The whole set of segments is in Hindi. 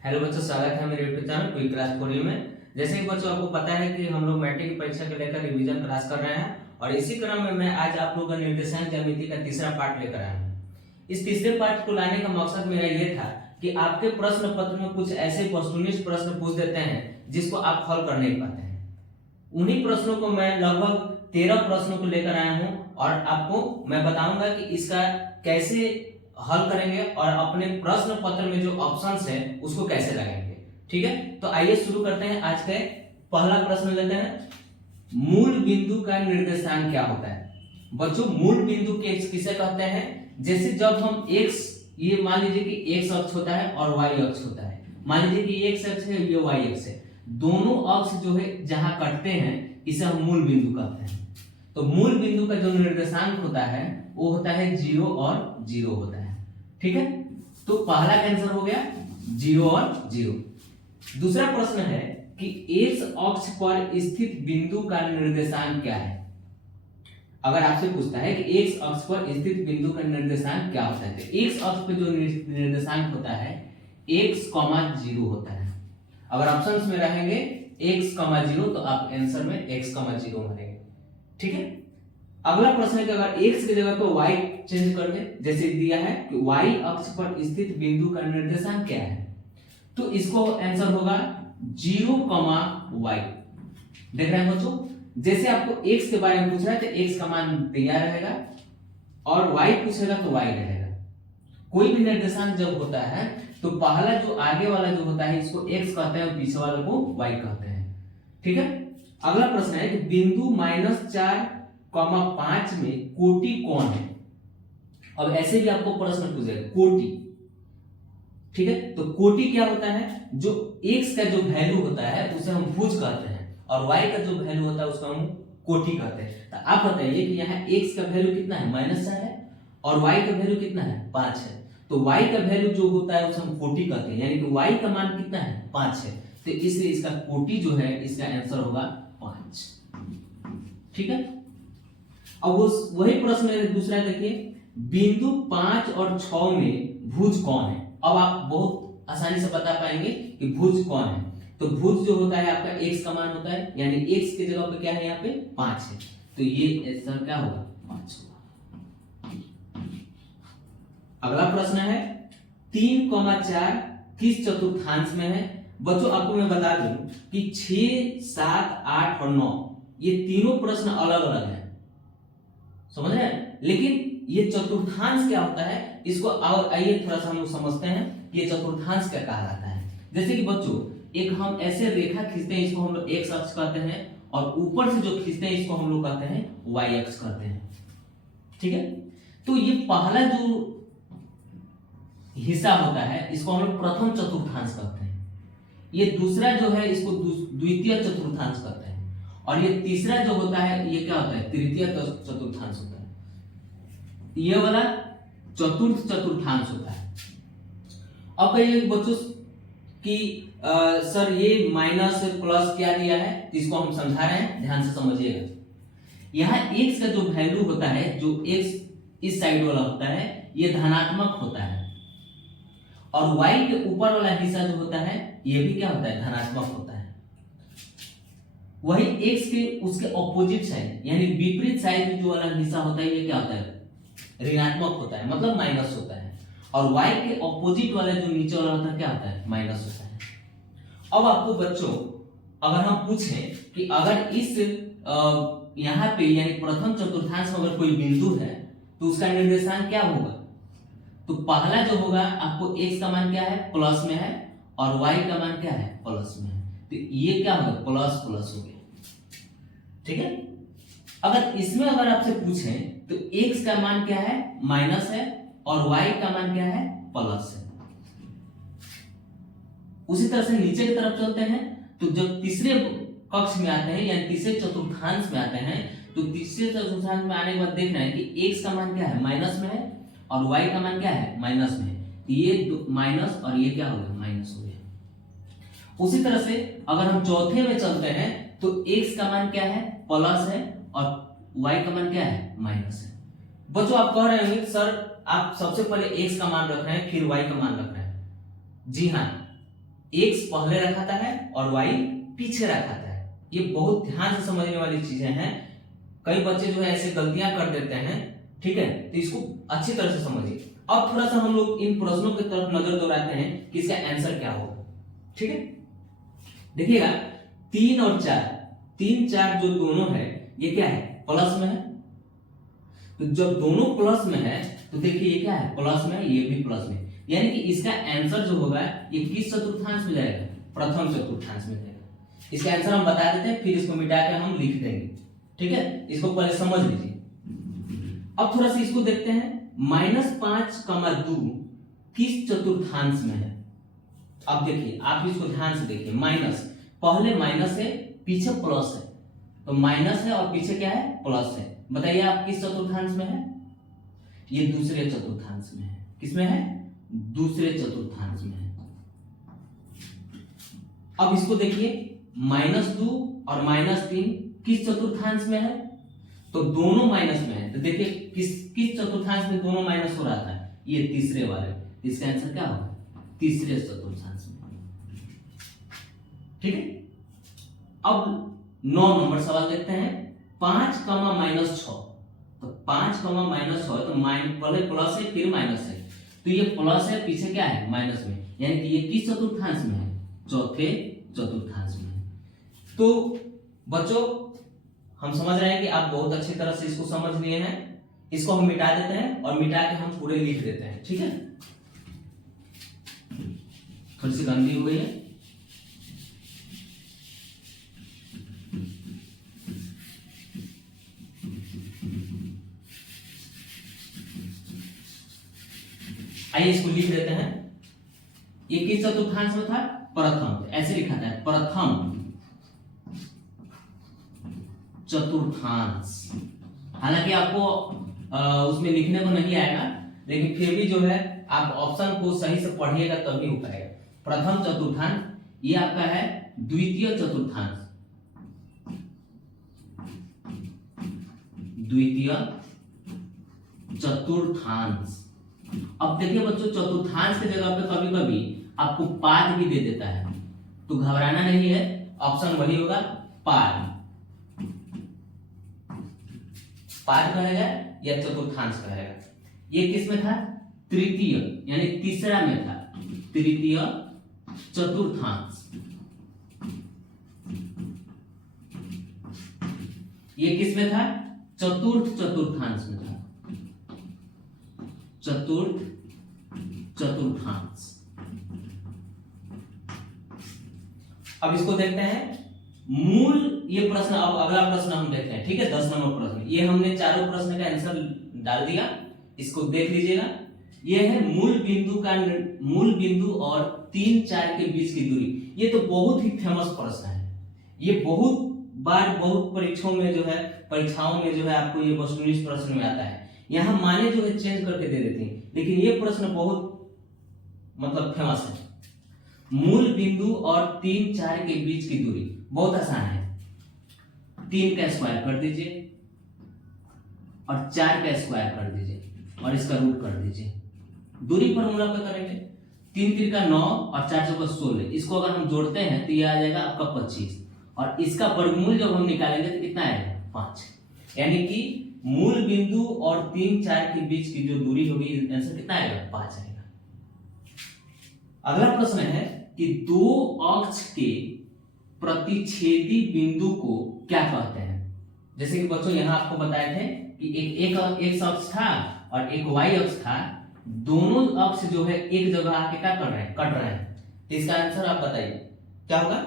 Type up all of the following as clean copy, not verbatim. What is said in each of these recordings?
हेलो बच्चों, स्वागत है मेरे यूट्यूब चैनल क्विक क्लास 4 में। जैसे कि बच्चों आपको पता है कि हम लोग मैट्रिक की परीक्षा को लेकर रिवीजन क्लास कर रहे हैं और इसी क्रम में मैं आज आप लोगों का निर्देशांक ज्यामिति का तीसरा पार्ट लेकर आया हूँ। इस तीसरे पार्ट को लाने का मकसद मेरा ये था कि आपके प्रश्न पत्र में कुछ ऐसे वस्तुनिष्ठ प्रश्न पूछ देते हैं जिसको आप हल कर नहीं पाते हैं। उन्हीं प्रश्नों को मैं लगभग 13 प्रश्नों को लेकर आया हूँ और आपको मैं बताऊंगा कि इसका कैसे हल करेंगे और अपने प्रश्न पत्र में जो ऑप्शंस है उसको कैसे लगाएंगे। ठीक है, तो आइए शुरू करते हैं। आज का पहला प्रश्न लेते हैं, मूल बिंदु का निर्देशांक क्या होता है। बच्चों, मूल बिंदु किसे कहते हैं? जैसे जब हम x, ये मान लीजिए कि x अक्ष होता है और y अक्ष होता है। मान लीजिए कि ये x अक्ष है, ये y अक्ष है। दोनों अक्ष जो है जहां कटते हैं इसे हम मूल बिंदु कहते हैं। तो मूल बिंदु का जो निर्देशांक होता है वो होता है 0 और 0 होता है। ठीक है, तो पहला आंसर हो गया 0 और 0। दूसरा प्रश्न है कि x अक्ष पर स्थित बिंदु का निर्देशांक क्या है। अगर आपसे पूछता है कि x अक्ष पर स्थित बिंदु का निर्देशांक क्या होता है, तो x अक्ष पर जो निर्देशांक होता है x, 0 होता है। अगर ऑप्शंस में रहेंगे x, 0 तो आप आंसर में x, 0 मारेंगे। ठीक है, अगला प्रश्न है कि अगर x की जगह पर y चेंज कर दे, जैसे दिया है कि y अक्ष पर स्थित बिंदु का निर्देशांक क्या है, तो इसको आंसर होगा 0, y। देख रहे हैं बच्चों, जैसे आपको x के बारे में पूछ रहा है तो x का मान दिया रहेगा और y पूछेगा तो y रहेगा। कोई भी निर्देशांक जब होता है तो पहला जो आगे वाला जो होता है इसको x कहते हैं और पीछे वाले को y कहते हैं। ठीक है, अगला प्रश्न है कि बिंदु -4, 5 में कोटि कौन है। अब ऐसे भी आपको प्रश्न पूछेगा कोटि। ठीक है, तो कोटि क्या होता है? जो x का जो वैल्यू होता है उसे हम भुज कहते हैं और y का जो वैल्यू होता है उसको हम कोटि कहते हैं। तो आप बताइए कि यहाँ x का वैल्यू कितना है, -4 है, और y का वैल्यू कितना है, 5 है। तो y का वैल्यू जो होता है उसे हम कोटि कहते हैं, यानी कि y का मान कितना है, 5 है। तो इसलिए इसका कोटि जो है इसका आंसर होगा 5। ठीक है, अब वही प्रश्न दूसरा देखिए, बिंदु 5 और 6 में भुज कौन है। अब आप बहुत आसानी से बता पाएंगे कि भुज कौन है। तो भुज जो होता है आपका x का मान होता है, यानी x की जगह पे क्या है, यहाँ पे 5 है, तो ये आंसर क्या होगा, 5 होगा। अगला प्रश्न है 3, 4 किस चतुर्थांश में है। बच्चों, आपको मैं बता दूं कि 6, 7, 8 और 9 ये तीनों प्रश्न अलग अलग हैं, समझ रहे हैं, लेकिन ये चतुर्थांश क्या होता है इसको और आइए थोड़ा सा हम लोग समझते हैं कि ये चतुर्थांश क्या कहलाता है। जैसे कि बच्चों, एक हम ऐसे रेखा खींचते हैं, इसको हम लोग x अक्ष कहते हैं, और ऊपर से जो खींचते हैं इसको हम लोग कहते हैं y अक्ष कहते हैं। ठीक है, तो ये पहला जो हिस्सा होता है इसको हम लोग प्रथम चतुर्थांश कहते हैं, ये दूसरा जो है इसको द्वितीय चतुर्थांश कहते हैं, और ये तीसरा जो होता है ये क्या होता है, तृतीय चतुर्थांश होता है। ये वाला चतुर्थ चतुर्थांश होता है। अब कहिए बच्चों कि सर ये माइनस प्लस क्या दिया है, तो इसको हम समझा रहे हैं, ध्यान से समझिएगा। यहाँ x का जो वैल्यू होता है, जो x इस साइड वाला होता है ये धनात्मक होता है, और y के ऊपर वाला हिस्सा जो होता है ये भी क्या होता है, धनात्मक होता है। वही x के उसके ऑपोजिट साइड यानी विपरीत साइड जो वाला हिस्सा होता है ये क्या होता है, ऋणात्मक होता है, मतलब माइनस होता है, और y के ऑपोजिट वाला जो नीचे वाला होता है क्या होता है, माइनस होता है। अब आपको बच्चों अगर हम पूछें कि अगर इस यहाँ पे यानी प्रथम चतुर्थांश में अगर कोई बिंदु है तो उसका निर्देशांक क्या होगा, तो पहला जो होगा आपको x का मान क्या है, प्लस में है, और y का मान क्या है, प्लस में है, तो ये क्या होगा, प्लस प्लस हो गया। ठीक है, अगर इसमें अगर आपसे पूछें तो x का मान क्या है, माइनस है, और y का मान क्या है, प्लस है। उसी तरह से नीचे की तरफ चलते हैं, तो जब तीसरे कक्ष में आते हैं यानी तीसरे चतुर्थांश में आते हैं, तो तीसरे चतुर्थांश में आने के बाद देखना है कि x का मान क्या है, माइनस में है, और y का मान क्या है, माइनस में है, तो ये माइनस और ये क्या हो गया, माइनस हो गया। उसी तरह से अगर हम चौथे में चलते हैं तो x का मान क्या है, प्लस है, और y का मान क्या है, माइनस है। बच्चों आप कह रहे हैं सर आप सबसे पहले x का मान रख रहे हैं फिर y का मान रख रहे हैं। जी हाँ, x पहले रखाता है और y पीछे रखाता है। ये बहुत ध्यान से समझने वाली चीजें हैं। कई बच्चे जो है ऐसे गलतियां कर देते हैं, ठीक है, तो इसको अच्छी तरह से समझिए। अब थोड़ा सा हम लोग इन प्रश्नों की तरफ नजर दौड़ाते हैं कि इसका आंसर क्या होगा, ठीक है। देखिएगा 3 और 4, 3 4 जो दोनों है ये क्या है, प्लस में है। तो जब दोनों प्लस में है तो देखिए ये क्या है, प्लस में, ये भी प्लस में, यानी कि इसका आंसर जो होगा ये किस चतुर्थांश में जाएगा, प्रथम चतुर्थांश में जाएगा। इसका आंसर हम बता देते हैं, फिर इसको मिटा के हम लिख देंगे, ठीक है। इसको पहले समझ लीजिए। अब थोड़ा सा इसको देखते हैं, -5,2 किस चतुर्थांश में है। अब देखिए, आप इसको ध्यान से देखिए, माइनस, पहले माइनस है, पीछे प्लस है, तो माइनस है और पीछे क्या है, प्लस है। बताइए आप किस चतुर्थांश में है, ये दूसरे चतुर्थांश में है। किसमें है, दूसरे चतुर्थांश में है। अब इसको देखिए, -2 और -3 किस चतुर्थांश में है, तो दोनों माइनस में है। तो देखिए किस चतुर्थांश में दोनों माइनस हो रहा था, ये तीसरे वाले। इसका आंसर क्या होगा, तीसरे चतुर्थांश में, ठीक है। अब 9 नंबर सवाल देखते हैं, 5, -6। तो 5, -6 है, तो पहले प्लस है फिर माइनस है, तो ये प्लस है, पीछे क्या है, माइनस में, यानी कि ये किस चतुर्थांश में है, चौथे चतुर्थांश में है। तो बच्चों हम समझ रहे हैं कि आप बहुत अच्छी तरह से इसको समझ लिए हैं। इसको हम मिटा देते हैं और मिटा के हम पूरे लिख देते हैं, ठीक है। थोड़ी सी गंदी हो गई है। आइए इसको लिख देते हैं। ये किस चतुर्थांश में था, प्रथम, ऐसे लिखा था, प्रथम चतुर्थांश। हालांकि आपको उसमें लिखने को नहीं आएगा, लेकिन फिर भी जो है आप ऑप्शन को सही से पढ़िएगा तभी हो पाएगा। प्रथम चतुर्थांश, ये आपका है द्वितीय चतुर्थांश, द्वितीय चतुर्थांश। अब देखिए बच्चों, चतुर्थांश की जगह पे कभी कभी आपको पाद भी दे देता है, तो घबराना नहीं है, ऑप्शन वही होगा, पाद। पाद कहेगा या चतुर्थांश कहेगा। ये किस में था, तृतीय, यानी तीसरा में था, तृतीय चतुर्थांश। ये किस में था, चतुर्थ चतुर्थांश में था, चतुर्थ चतुर्थांश। अब इसको देखते हैं मूल, ये प्रश्न, अब अगला प्रश्न हम देखते हैं, ठीक है। 10 नंबर प्रश्न, ये हमने चारों प्रश्न का आंसर डाल दिया, इसको देख लीजिएगा। ये है मूल बिंदु और 3 4 के बीच की दूरी। ये तो बहुत ही फेमस प्रश्न है, ये बहुत बार बहुत परीक्षाओं में जो है आपको ये वस्तुनिष्ठ प्रश्न में आता है। यहाँ माने जो है चेंज करके दे देते हैं, लेकिन ये प्रश्न बहुत मतलब फेमस है। मूल बिंदु और 3 4 के बीच की दूरी बहुत आसान है, 3 का स्क्वायर कर दीजिए और 4 का स्क्वायर कर दीजिए और इसका रूट कर दीजिए। दूरी फॉर्मूला पे करेंगे, 3 3 का 9 और 4 4 का 16। इसको अगर हम जोड़ते हैं तो ये आ जाएगा आपका 25, और इसका वर्गमूल जब हम निकालेंगे तो कितना आएगा, 5। यानी कि मूल बिंदु और 3 4 के बीच की जो दूरी होगी, आंसर कितना आएगा, 5 आएगा। अगला प्रश्न है कि 2 अक्ष के प्रतिच्छेदी बिंदु को क्या कहते हैं। जैसे कि बच्चों यहाँ आपको बताए थे कि एक अक्ष था और एक वाई अक्ष था, दोनों अक्ष जो है एक जगह आके क्या कर रहे हैं, कट रहे हैं। तो इसका आंसर आप बताइए क्या होगा,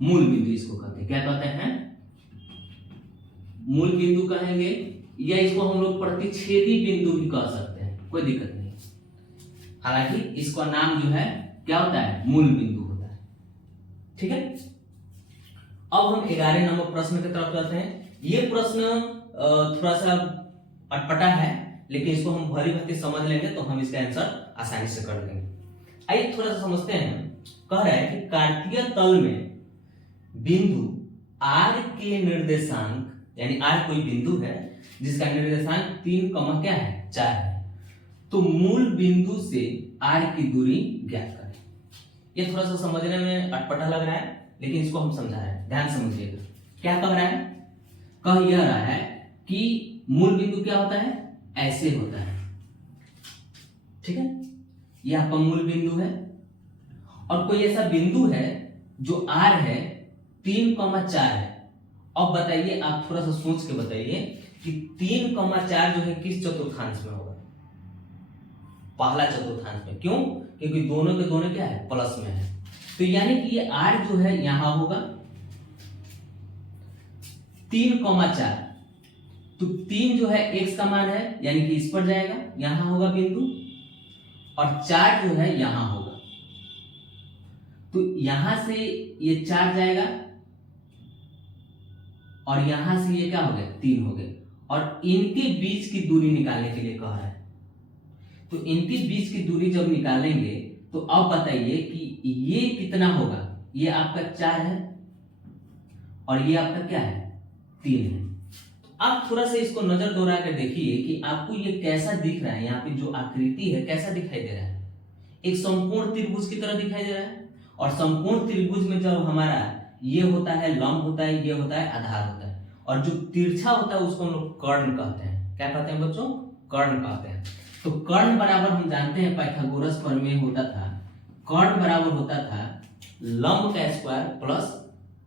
मूल बिंदु इसको कहते हैं। क्या कहते हैं, मूल बिंदु कहेंगे, या इसको हम लोग प्रतिच्छेदी बिंदु भी कह सकते हैं, कोई दिक्कत नहीं। हालांकि इसका नाम जो है क्या होता है, मूल बिंदु होता है, ठीक है। अब हम 11 नंबर प्रश्न की तरफ चलते हैं। ये प्रश्न थोड़ा सा अटपटा है, लेकिन इसको हम भली भांति समझ लेंगे तो हम इसका आंसर आसानी से कर देंगे। आइए थोड़ा सा समझते हैं। कह रहा है कि कार्तीय तल में बिंदु R के निर्देशांक, यानी R कोई बिंदु है जिसका निर्देशांक 3, क्या है, 4 है, तो मूल बिंदु से R की दूरी ज्ञात करें। ये थोड़ा सा समझने में अटपटा लग रहा है, लेकिन इसको हम समझा रहे हैं, ध्यान समझिएगा। क्या कह रहा है? कह यह रहा है कि मूल बिंदु क्या होता है, ऐसे होता है, ठीक है। यह आपका मूल बिंदु है, और कोई ऐसा बिंदु है जो आर है 3,4 है। अब बताइए, आप थोड़ा सा सोच के बताइए कि 3,4 जो है किस चतुर्थांश में होगा? पहला चतुर्थांश में। क्यों? क्योंकि दोनों के दोनों क्या है, प्लस में है। तो यानी कि ये आर जो है यहां होगा 3,4, तो 3 जो है x का मान है, यानी कि इस पर जाएगा, यहां होगा बिंदु, और 4 जो है यहां होगा। तो यहां से ये 4 जाएगा, और यहां से ये क्या हो गया, 3 हो गए, और इनके बीच की दूरी निकालने के लिए कह रहा है। तो इनके बीच की दूरी जब निकालेंगे तो अब बताइए कि ये कितना होगा? ये आपका 4 है, और ये आपका क्या है, 3 है। तो आप थोड़ा सा इसको नजर दौड़ा कर देखिए कि आपको ये कैसा दिख रहा है। यहाँ पे जो आकृति है कैसा दिखाई दे रहा है? एक संपूर्ण त्रिभुज की तरह दिखाई दे रहा है। और संपूर्ण त्रिभुज में जब हमारा ये होता है लंब होता है, ये होता है आधार होता है, और जो तिरछा होता है उसको हम लोग कर्ण कहते हैं। क्या कहते हैं बच्चों? कर्ण कहते हैं। तो कर्ण बराबर हम जानते हैं पाइथागोरस प्रमेय होता था, कर्ण बराबर होता था लंब का स्क्वायर प्लस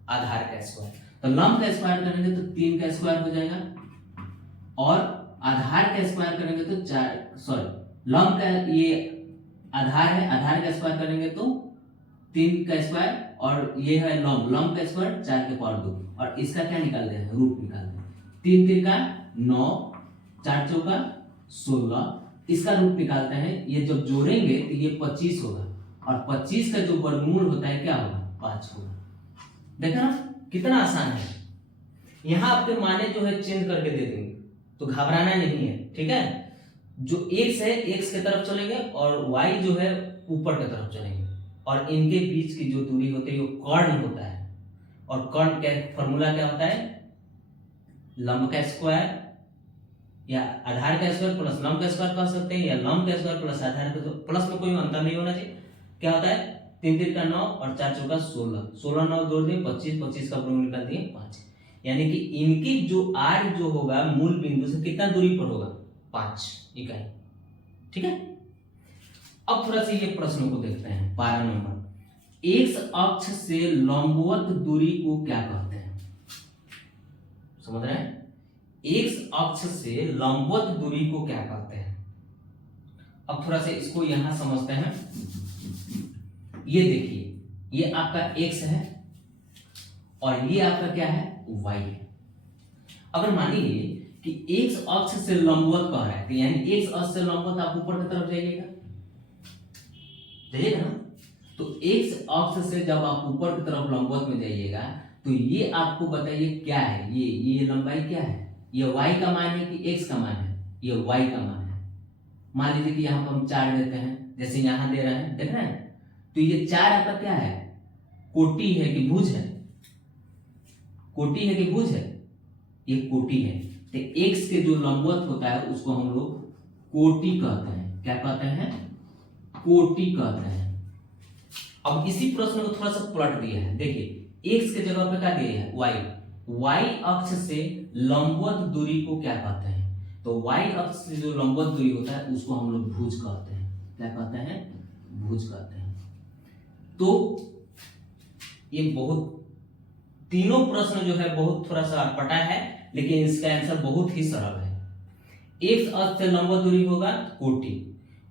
आधार का स्क्वायर। तो लंब का स्क्वायर करेंगे तो 3 का स्क्वायर हो जाएगा, और आधार का स्क्वायर करेंगे तो 4, लंब का ये आधार है, आधार का स्क्वायर करेंगे तो 3 का स्क्वायर, और ये है लंब का स्क्वायर 4 के पावर 2, और इसका क्या निकाल दे हैं, रूट निकाल दे। 3 3 का 9, 4 चौका 16, इसका रूट निकालते हैं। ये जब जोड़ेंगे तो ये 25 होगा, और 25 का जो वर्गमूल होता है क्या होगा, 5 होगा। देखा ना कितना आसान है। यहां आपके माने जो है चेंज करके दे देंगे, तो घबराना नहीं है, ठीक है। जो x है x के तरफ चलेंगे, और y जो है ऊपर की तरफ चलेंगे, और इनके बीच की जो दूरी होती है वो कर्ण होता है। और कर्ण का फॉर्मूला क्या होता है, लंब का स्क्वायर या आधार का स्क्वायर प्लस लंब का स्क्वायर कह सकते हैं, या लंब का स्क्वायर प्लस आधार का स्क्वायर, प्लस में कोई अंतर नहीं होना चाहिए। क्या होता है, 3 3 का 9 और 4 चौका 16, 16 9 जोड़ दिए 25, 25 का वर्गमूल निकाल दिए 5। यानी कि इनकी जो आर जो होगा मूल बिंदु से कितना दूरी पर होगा, 5 इकाई, ठीक है। अब थोड़ा सा ये प्रश्नों को देखते हैं। 12 नंबर, एक्स अक्ष से लंबवत दूरी को क्या कहते हैं? समझ रहे हैं? एक्स अक्ष से लंबवत दूरी को क्या कहते हैं? अब थोड़ा सा इसको यहां समझते हैं। ये देखिए, ये आपका x है, और ये आपका क्या है, y है। अगर मान लीजिए कि x अक्ष से लंबवत कह रहा है, तो यानी x अक्ष से लंबवत आप ऊपर की तरफ जाइएगा ना। तो x अक्ष से जब आप ऊपर की तरफ लंबवत में जाइएगा, तो ये आपको बताइए क्या है, ये लंबाई क्या है, ये y का मान है कि x का मान है, ये y का मान है। मान लीजिए कि यहाँ पर हम 4 देते हैं, जैसे यहाँ दे रहे हैं, देख रहे हैं। तो ये 4 आपका क्या है, कोटि है कि भुज है? कोटि है कि भुज है? ये कोटि है। तो x के जो लंबवत होता है उसको हम लोग कोटि कहते हैं। क्या कहते हैं? कोटि कहते हैं। अब इसी प्रश्न को थोड़ा सा पलट दिया है। देखिए, x के जगह पे क्या दिया है, y अक्ष से लंबवत दूरी को क्या कहते हैं? तो y अक्ष से जो लंबवत दूरी होता है उसको हम लोग भुज कहते हैं। क्या कहते हैं? भुज कहते हैं। तो ये बहुत, तीनों प्रश्न जो है बहुत थोड़ा सा अटपटा है, लेकिन इसका आंसर बहुत ही सरल है। x अक्ष से लंबवत दूरी होगा कोटि,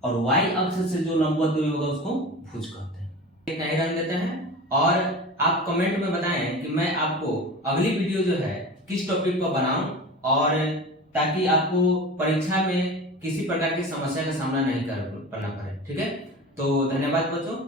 और y अक्ष से जो लंबवत दूरी होगा उसको भुज कहते हैं। एक नए रन देते हैं, और आप कमेंट में बताएं कि मैं आपको अगली वीडियो जो है किस टॉपिक पर बनाऊं, और ताकि आपको परीक्षा में किसी प्रकार की समस्या का सामना नहीं करना पड़े, ठीक है। तो धन्यवाद बच्चों।